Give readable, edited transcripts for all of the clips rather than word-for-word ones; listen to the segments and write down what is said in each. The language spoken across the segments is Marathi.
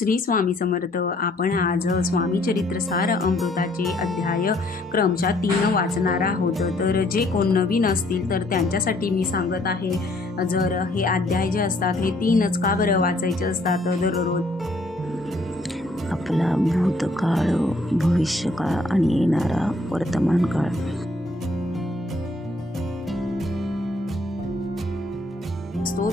श्री स्वामी समर्थ. आपण आज स्वामी चरित्रसार अमृताचे अध्याय क्रमशः 3 वाचणार आहोत. तर जे कोण नवीन असतील तर त्यांच्यासाठी मी सांगत आहे, जर हे अध्याय जे असतात हे 3च का बरं वाचायचे असतात दररोज. आपला भूतकाळ, भविष्यकाळ आणि येणारा वर्तमान काळ.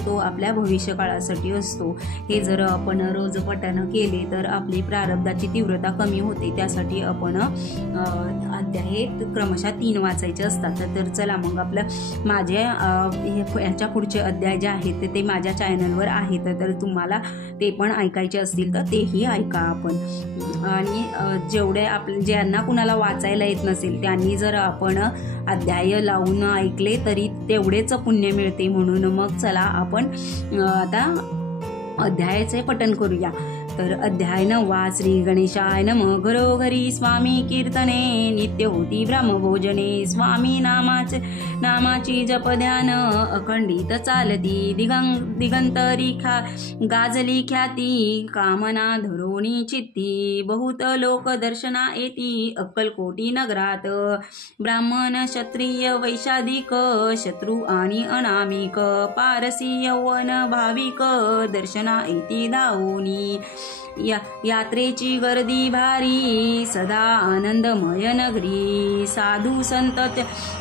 तो आपल्या भविष्यकाळासाठी असतो. हे जर आपण रोज पठण केले तर आपली प्रारब्धाची तीव्रता कमी होते. त्यासाठी आपण अध्याय क्रमशः 3 वाचायचे असतात. तर चला मग माझ्या ह्याच्या पुढचे अध्याय जे आहेत ते माझ्या चॅनलवर आहेत, तर तुम्हाला ते पण ऐकायचे असतील तर तेही ऐका आपण. आणि जेवढे ज्यांना कुणाला वाचायला येत नसेल त्यांनी जर आपण अध्याय लावून ऐकले तरी तेवढेच पुण्य मिळते. म्हणून मग चला आपण आता अध्यायाचे पठण करूया. तर अध्याय 9. श्री गणेशाय नमः. घरोघरी स्वामी कीर्तने, नित्य होती ब्रह्मभोजने. स्वामी नामाची जप ध्यान, अखंडित चालती. दिगंतरी गाजली ख्याती, कामना धरोणी चित्ती. बहुत लोक दर्शना येती, अक्कलकोटी नगरात. ब्राह्मण क्षत्रिय वैशाधिक, शत्रू आणि अनामिक. पारसी यौवन भाविक, दर्शना येती धावोनी. यात्रेची गर्दी भारी, सदा आनंदमय नगरी. साधू संत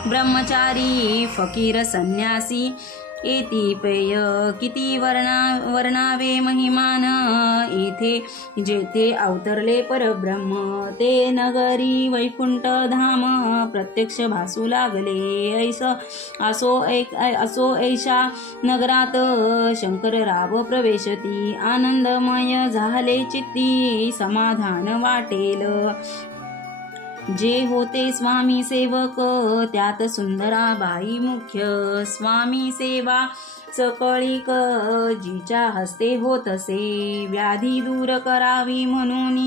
ब्रह्मचारी, फकीर संन्यासी येती पेय. किती वर्णावे महिमान, येथे जेथे अवतरले परब्रह्म. ते नगरी वैकुंठ धाम, प्रत्यक्ष भासू लागले. असो ऐशा नगरात, शंकरराव प्रवेशती. आनंदमय झाले चित्ती, समाधान वाटेल. जे होते स्वामी सेवक, त्यात सुंदराबाई मुख्य. स्वामी सेवा सकळीक, जिच्या हस्ते होत असे. व्याधी दूर करावी म्हणून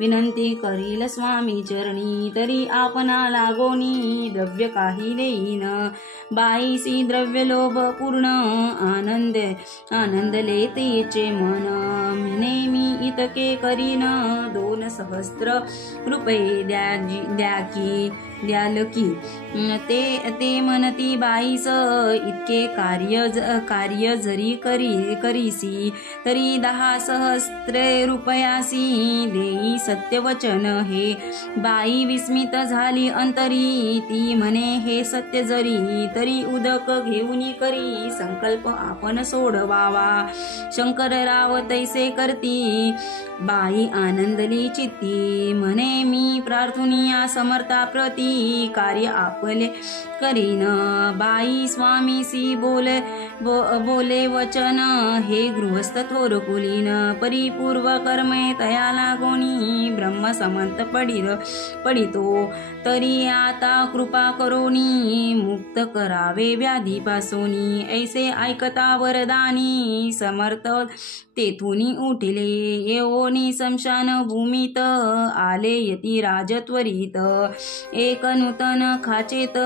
विनंती करील स्वामी चरणी. तरी आपणा लागोनी, द्रव्य काही देईन. बाईसी द्रव्य लोभ पूर्ण, आनंदले तिचे मन. नेहमी इतके करीन, 2 सहस्त्र रुपये द्याल की. ते म्हणती बाईस, इतके कार्य जरी करीसी, तरी 10 सहस्त्र रुपयासी देई सत्यवचन हे. बाई विस्मित झाली अंतरी, ती म्हणे हे सत्य जरी. तरी उदक घेऊन करी, संकल्प आपण सोडवावा. शंकरराव तैसे करती, बाई आनंदली चित्ती. म्हणे मी प्रार्थुनिया समर्था प्रती, कार्य आपले करीन. बाई स्वामीसी बोले वचन, हे गृहस्थ थोर कुलीन. परिपूर्व कर्मे तया लागोनी, ब्रह्म समंत पडितो. तरी आता कृपा करोनी, मुक्त करावे व्याधीपासोनी. ऐसे ऐकता वरदानी, समर्थ तेथुनी उठले. येओनी शमशान भूमीत, आले यती राजत्वरित. एक नूतन खाचेत,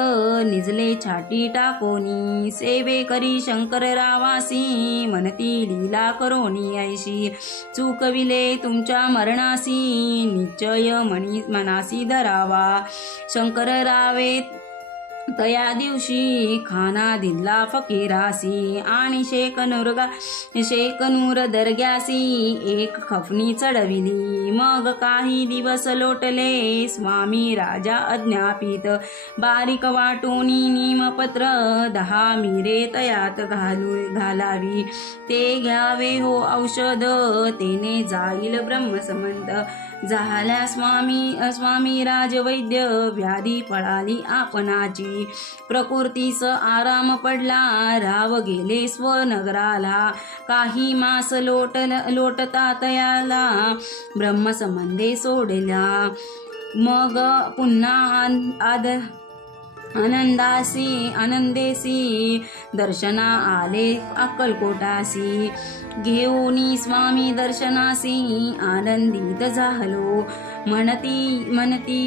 निजले छाटी टाकोनी. सेवे करी शंकररावासी, म्हणती लीला करोनी ऐशी. चुकविले तुमच्या मरणासी, निश्चय मनासी धरावा. शंकररावे तया दिवशी, खाना दिला फकीरासी. आणि शेकनूर दर्ग्यासी, एक खफनी चढविली. मग काही दिवस लोटले, स्वामी राजा अज्ञापित. बारीक वाटोनी निमपत्र, 10 मिरे तयात घालावी. ते घ्यावे हो औषध, तेने जाईल ब्रह्मसमंत. झाल्या स्वामी राजवैद्य, व्याधी पळाली आपणाची. प्रकृतीस आराम पडला, राव गेले स्वनगराला. काही मास लोटता तयाला, ब्रह्मसंबंधे सोडला. मग पुन्हा आनंदेसी दर्शना आले अक्कलकोटासी, घेऊनी स्वामी दर्शनासी आनंदित झालो. म्हणती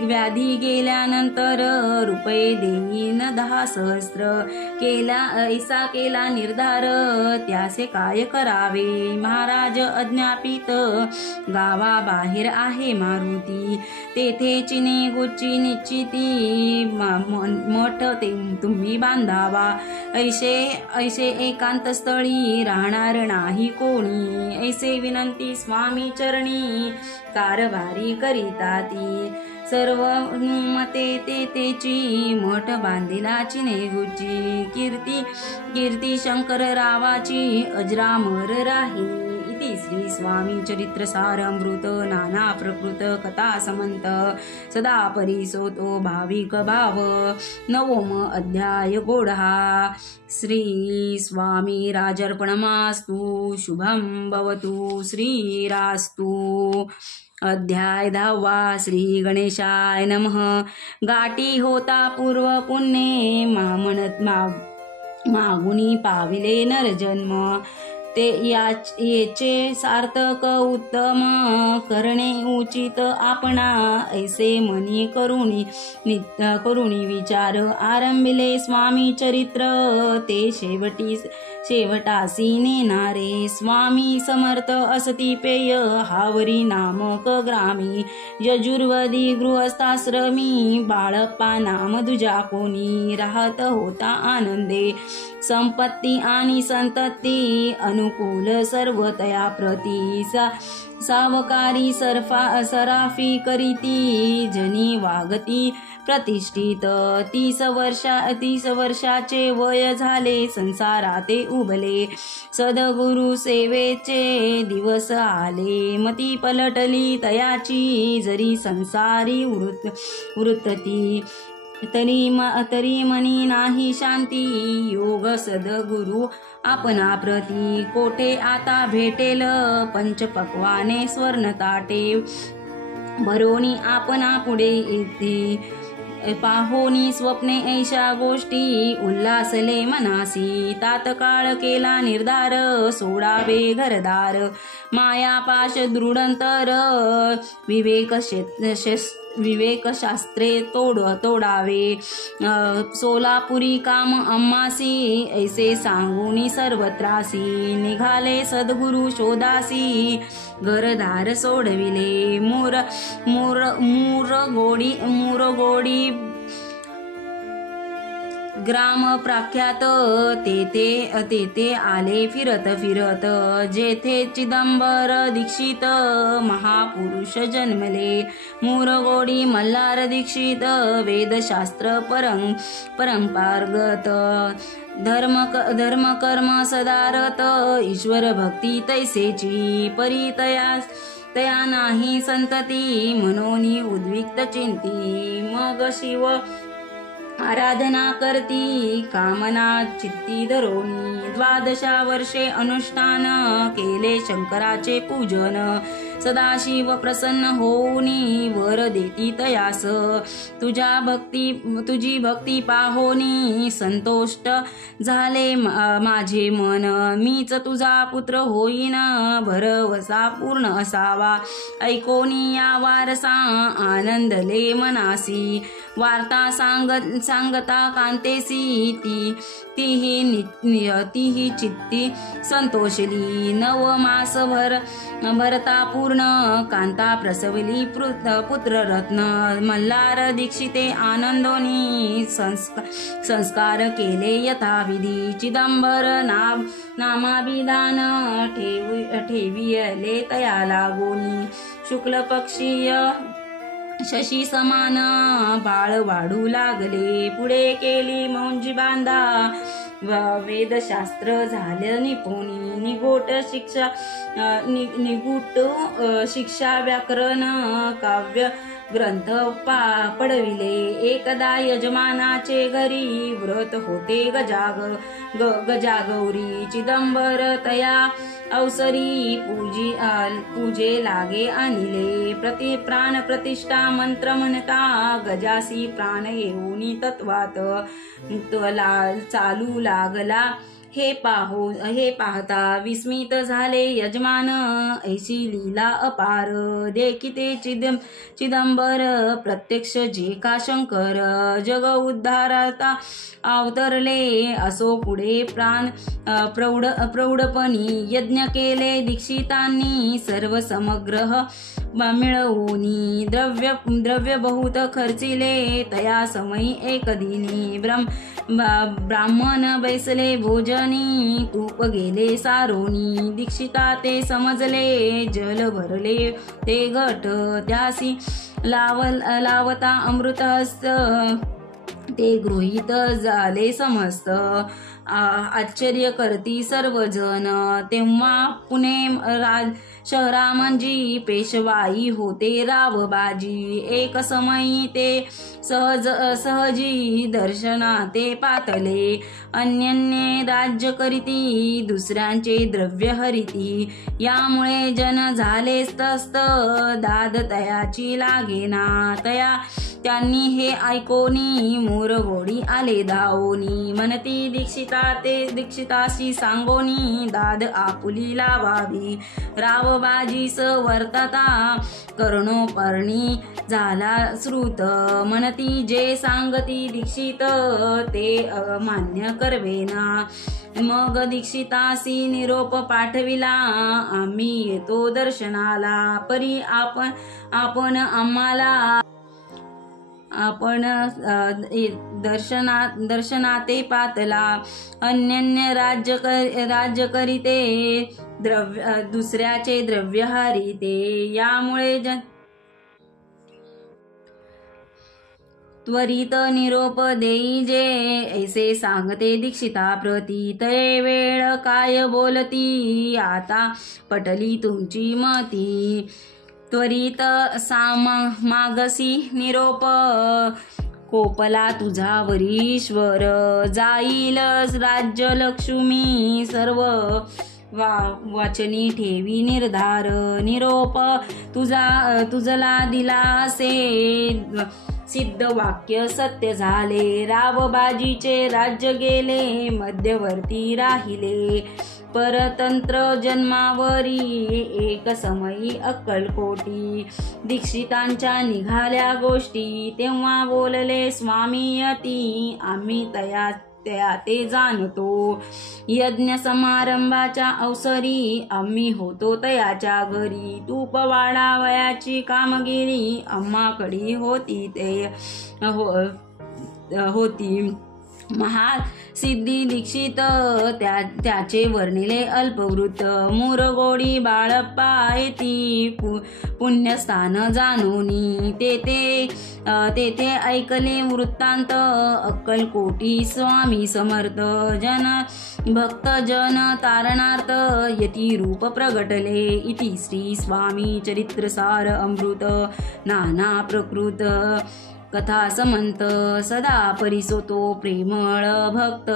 व्याधी गेल्यानंतर रुपये देईन 10,000. ऐसा केला निर्धार, त्यासे काय करावे. महाराज अज्ञापित गावाबाहेर आहे मारुती, तेथे चिने गोची निश्चिती मठ तुम्ही बांधावा. ऐसे एकांत स्थळी राहणार नाही कोणी, ऐसे विनंती स्वामी चरणी कारभारी करिता ती. सर्व मते तेची मठ बांधिला चिनेगुची, कीर्ती शंकररावाची अजरामर राही. इति श्री स्वामी चरित्र सारामृत नाना प्रकृत कथा समंत सदा परिसोतो भाविक भाव. 9वा अध्याय गोढा. श्री स्वामी राजर्पणमास्तु. शुभं भवतु. श्रीरास्तु. अध्याय 10वा. श्री गणेशाय नमः. गाठी होता पूर्व पुण्ये, मागुनी पाविले नरजन्म. ते याचे सार्थक उत्तम, करणे उचित आपणा. ऐसे मनी करुणी विचार आरंभिले स्वामी चरित्र, ते शेवटासी नेणारे. स्वामी समर्थ असती पेय, हावरी नामक ग्रामी. यजुर्वेदी गृहस्थाश्रमी, बाळप्पा नाम दुजा कोणी. राहत होता आनंदे, संपत्ती आणि संतती अनुकूल सर्वतया प्रती. सावकारी सराफी करीती, जनी वागती प्रतिष्ठित. 30 वर्षाचे वय झाले, संसाराते उभले. सद्गुरु सेवेचे दिवस आले, मती पलटली तयाची. जरी संसारी वृत्ती, तरी मनी नाही शांती. योग सद्गुरु आपणा प्रती, कोठे आता भेटेल पंचपक्वाने स्वर्ण ताटे. भरोनी आपणा पुढे येते, पाहोनी स्वप्ने ऐशा गोष्टी. उल्हासले मनासी, तात्काळ केला निर्धार. सोडावे घरदार, मायापाश दृढंतर. विवेकशास्त्रे तोडावे. सोलापुरी काम अम्मासी, ऐसे सांगूनी सर्वत्रासी. निघाले सद्गुरु शोधासी, घरदार सोडविले. मुरगोडी ग्राम प्रख्यात, तेथे आले फिरत. जेथे चिदंबर दीक्षित महापुरुष जन्मले. मुरगोडी मल्हार दीक्षित, वेदशास्त्र परंपारगत. धर्म कर्म सदारत, ईश्वर भक्ती तैसेची. तया नाही संतती, मनोनी उद्विक्त चिंती. मग शिव आराधना करती, कामना चित्ती धरोनी. 12 वर्षे अनुष्ठान केले शंकराचे पूजन. सदाशिव प्रसन्न होऊनी वर देती तयास. तुझी भक्ती पाहोनी संतोष्ट झाले माझे मन. मीच तुझा पुत्र होईन, भरवसा पूर्ण असावा. ऐकोनी या वारसा आनंदले मनासी. वार्ता सांगता कांतेसी, तीही चित्ती संतोषली. 9 मास भरता पूर्ण कांता प्रसवली पुत्ररत्न. मल्हार दीक्षिते आनंदोनी संस्कार केले यथाविधी. चिदंबर नामाभिधान ठेविले तया लागोनी. शुक्ल पक्षीय शशी समान बाळ वाढू लागले. पुढे केली मौंजी बांधा, वेदशास्त्र झालं निपुणी. निगूढ शिक्षा व्याकरण काव्य ग्रंथ पडविले. एकदा यजमानाचे घरी व्रत होते गजागौरी. चिदंबर तया अवसरी पूजे लागे आणिले प्राण प्रतिष्ठा मंत्र म्हणता गजासी प्राण येऊनी तत्वात चालू लागला हे पाहता विस्मित झाले यजमान ऐशी लीला अपार देखिते चिदंबर प्रत्यक्ष जे का शंकर जग उद्धारता अवतरले असो पुढे प्राण प्रौढपणी यज्ञ केले दीक्षितांनी सर्व समग्रह मिळवूनी द्रव्य बहुत खर्चिले तया समयी एक दिनी ब्राह्मण बैसले भोजनी तूप गेले सारोनी दीक्षिता ते समजले जल भरले ते घट त्यासी लावता अमृतहस्त ते गृहीत झाले समस्त आश्चर्य करती सर्वजण तेव्हा पुणे शहरामंजी पेशवाई होते रावबाजी एक समयी ते सहजी दर्शना ते पातले अन्यन्ये राज्य करीती दुसऱ्यांचे द्रव्य हरिती यामुळे जन झाले तस्त दाद तयाची लागेना तया त्यांनी हे ऐकोनी मोरगोडी आले धावोनी म्हणती दीक्षिताशी सांगोनी दाद आपुली लावावी रावबाजीस वर्तता कर्णोपर्णी झाला श्रुत म्हणती जे सांगती दीक्षित ते मान्य करवेना मग दीक्षितासी निरोप पाठविला आम्ही येतो दर्शनाला परी आपण आम्हाला दर्शनाते पातला अन्यन्य राज्य करीते दुसऱ्याचे द्रव्य हरिते यामुळे त्वरित निरोप देई जे ऐसे सांगते दीक्षिता प्रती तये वेळ काय बोलती आता पटली तुमची मती त्वरित मागसी निरोप कोपला तुझा वरीश्वर जाईल राज्य लक्ष्मी सर्व वाचनी ठेवी निर्धार निरोप तुझला दिला असे सिद्ध वाक्य सत्य झाले रावबाजीचे राज्य गेले मध्यवर्ती राहिले परतंत्र जन्मावरी एक समयी अक्कलकोटी दीक्षितांच्या निघाल्या गोष्टी तेव्हा बोलले स्वामीयती आम्ही तया ते जाणतो यज्ञ समारंभाच्या अवसरी आम्ही होतो तयाच्या घरी तूप वाढावयाची कामगिरी आम्हाकडे होती महासिद्धी दीक्षित त्याचे वर्णिले अल्पवृत्त मुरगोडी बाळप्पा येती पुण्यस्थान जाणूनी तेथे ऐकले वृत्तांत अक्कलकोटी स्वामी समर्थ भक्त जन तारणार्थ यती रूप प्रगटले इति श्री स्वामी चरित्रसार अमृत नाना प्रकृत कथा समंत सदा परिसोतो प्रेमळ भक्त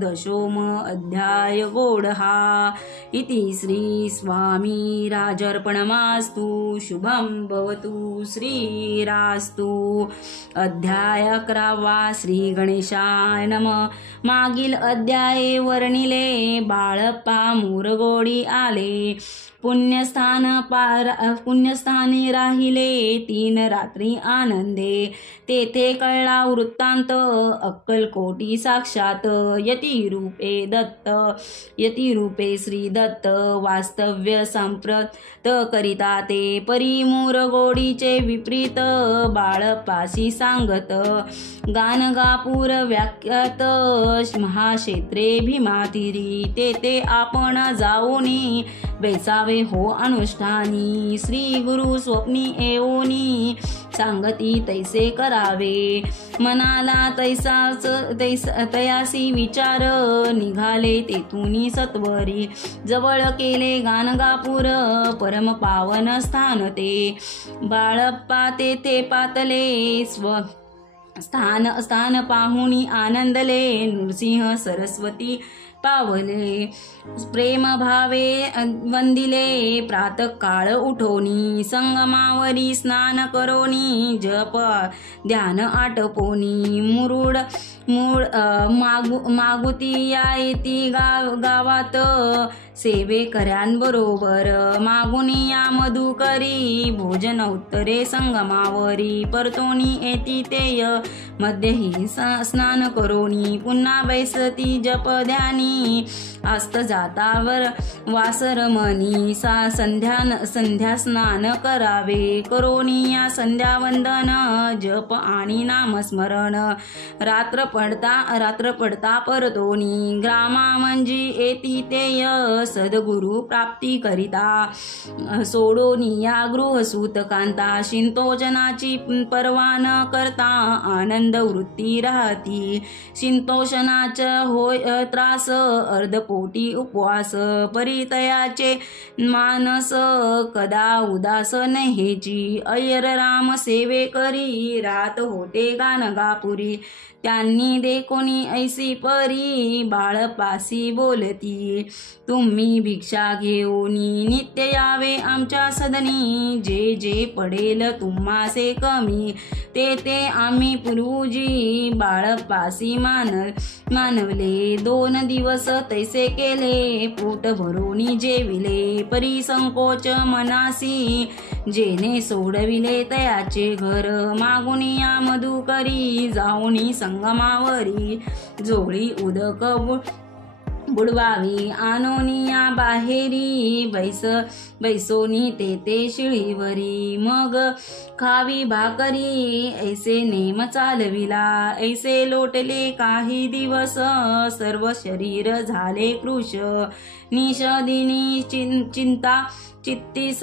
दशोम अध्याय गोडहा इति श्री स्वामी राजर्पणमास्तु शुभं भवतु श्रीरास्तु अध्याय 11 श्री गणेशाय नमः मागील अध्याये वर्णिले बाळप्पा मुरगोडी आले पुण्यस्थानी राहिले 3 रात्री आनंदे तेथे कळला वृत्तांत अक्कलकोटी साक्षात यतिरूपे श्री दत्त वास्तव्य संप्रत करिता ते परी मुरगोडीचे विपरीत बाळप्पासी सांगत गाणगापूर व्याख्यात महाक्षेत्रे भीमातीरी तेथे आपण जाऊनी बैसावे हो अनुष्ठानी श्री गुरु स्वप्नी येऊनी सांगती तैसे करावे मनाला तयासी विचार निघाले तेथुनी सत्वरी जवळ केले गाणगापूर परम पावन स्थान ते बाळप्पा तेथे पातले स्थान पाहुणी आनंदले नृसिंह सरस्वती पावले प्रेम भावे वंदिले प्रातःकाळ उठोनी संगमावरी स्नान करोनी जप ध्यान आटपोनी मूळ मागुती या येती गावात सेवेकऱ्यांबरोबर मागुनी या मधुकरी भोजन उत्तरे संगमावरी परतोनी येती तेय मध्येही स्नान करोनी पुन्हा बैसती जप ध्यानी आस्त जातावर वासरमणी संध्या स्नान करावे करोनी या संध्या वंदन जप आणि नामस्मरण रात्र पडता परतोनी ग्रामा म्हणजे येती तेय सद्गुरु प्राप्ती करिता सोडोनी या गृहसूत कांता शिंतोषणाची पर्वा न करता आनंद वृत्ती राहती शिंतोषणाच होय त्रास अर्धपोटी उपवास परितयाचे मानस कदा उदास नहेची अय्यर राम सेवे करी रात होते गानगापुरी त्यांनी देखोनी ऐसी परी बाळपासी बोलती तुम्ही भिक्षा घेऊनी नित्य यावे आमच्या सदनी जे जे पडेल तुम्हासे कमी ते आम्ही पूर्वजी बाळपासी मानवले 2 दिवस तैसे केले पोट भरोनी जेविले परिसंकोच मनासी जेने सोडविले तयाचे घर मागुनी या मधुकरी जाऊनी संगमावरी जोळी उदक बुडवावी आनोनिया बाहेरी बैसोनी ते शिळीवरी मग खावी भाकरी ऐसे नेम चालविला ऐसे लोटले काही दिवस सर्व शरीर झाले कृश निषदिनी चिंता चित्तीस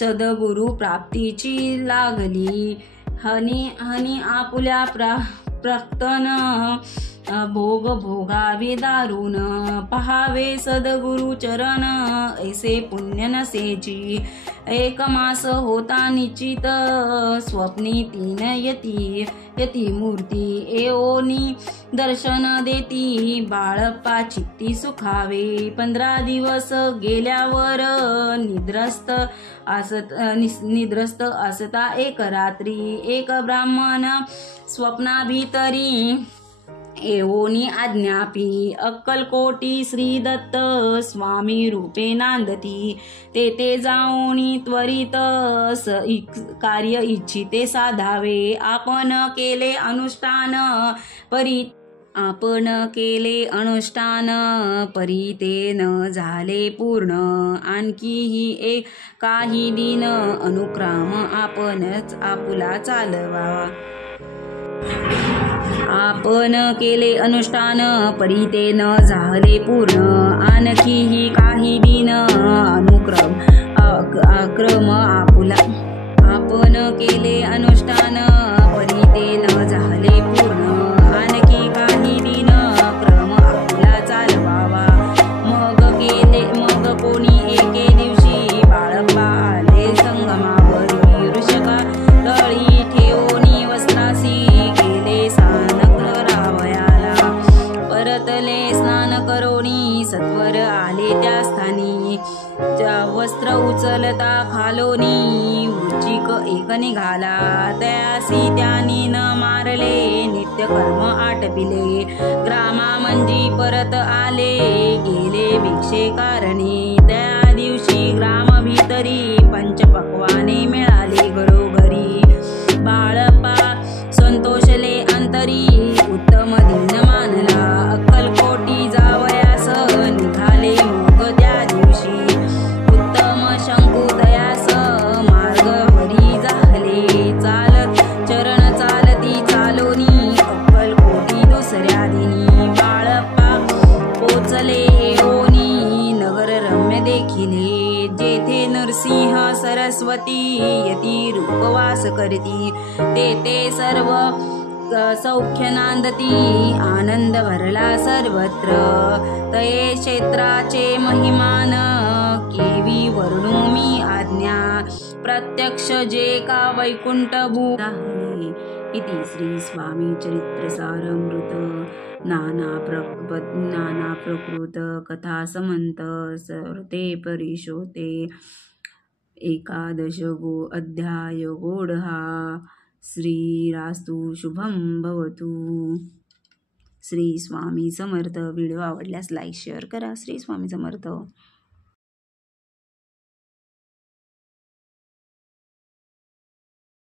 सद्गुरु प्राप्तीची लागली हनी आपुल्या प्रक्तन भोगावे दारुण पहावे सद्गुरु चरण ऐसे पुण्य नसेची 1 मास होता निश्चित स्वप्नी 3 यती मूर्ती एओनी दर्शन देती बाळप्पा चित्ती सुखावे 15 दिवस गेल्यावर निद्रस्त असता एक रात्री एक ब्राह्मण स्वप्नाभितरी एवोनी आज्ञापी अक्कलकोटी श्री दत्त स्वामी रूपे नांदती तेथे जाऊनी त्वरित कार्य इच्छिते साधावे आपण केले अनुष्ठान परी ते न झाले पूर्ण आणखीही एक काही दिन अनुक्रम आपणच आपुला चालवा आपण केले अनुष्ठान परी ते न झाले पूर्ण आणखीही काही दिन अनुक्रम आपुला आपण केले अनुष्ठान परी ते न झाले पूर्ण आणखी काही दिन क्रम आपुला चालवावा मग कोणी एके दिवशी बाळप्पा आले संगमावरी ऋषका तळी ठेवूनी वस्त्रासी परतले स्नान करोनी सत्वर आले त्या स्थानी वस्त्र उचलता खालोनी वृश्चिक एक निघाला त्यासी त्यांनी न मारले नित्य कर्म आटपिले ग्रामा मंजी परत आले गेले भिक्षे कारणे त्या दिवशी ग्राम भीतरी पंचपक्वाने मिळाले घरोघरी बाळप्पा संतोषले अंतरी उत्तम दिन मानला अक्कलकोटी जावयास निघाले मग त्या दिवशी उत्तम शंकुदयास मार्गवरी झाले चालत चरण चालती चालोनी अक्कलकोटी दुसऱ्या दिनी बाळप्पा पोचले ओनी नगर रम्य देखिले जेथे नरसिंह सरस्वती यती रूपवास करती तेथे सर्व सौख्य नांदती आनंद भरला सर्वत्र तये क्षेत्राचे महिमान केवी वर्णू मी आज्ञा प्रत्यक्ष जे का वैकुंठ भू इति श्री स्वामी चरित्र सारामृत नाना प्रकृत कथा समंत सरते परिशोते. एकादश अध्याय गोढा. श्रीरास्तु शुभम भवतु. श्री स्वामी समर्थ. व्हिडिओ आवडल्यास लाईक शेअर करा. श्री स्वामी समर्थ.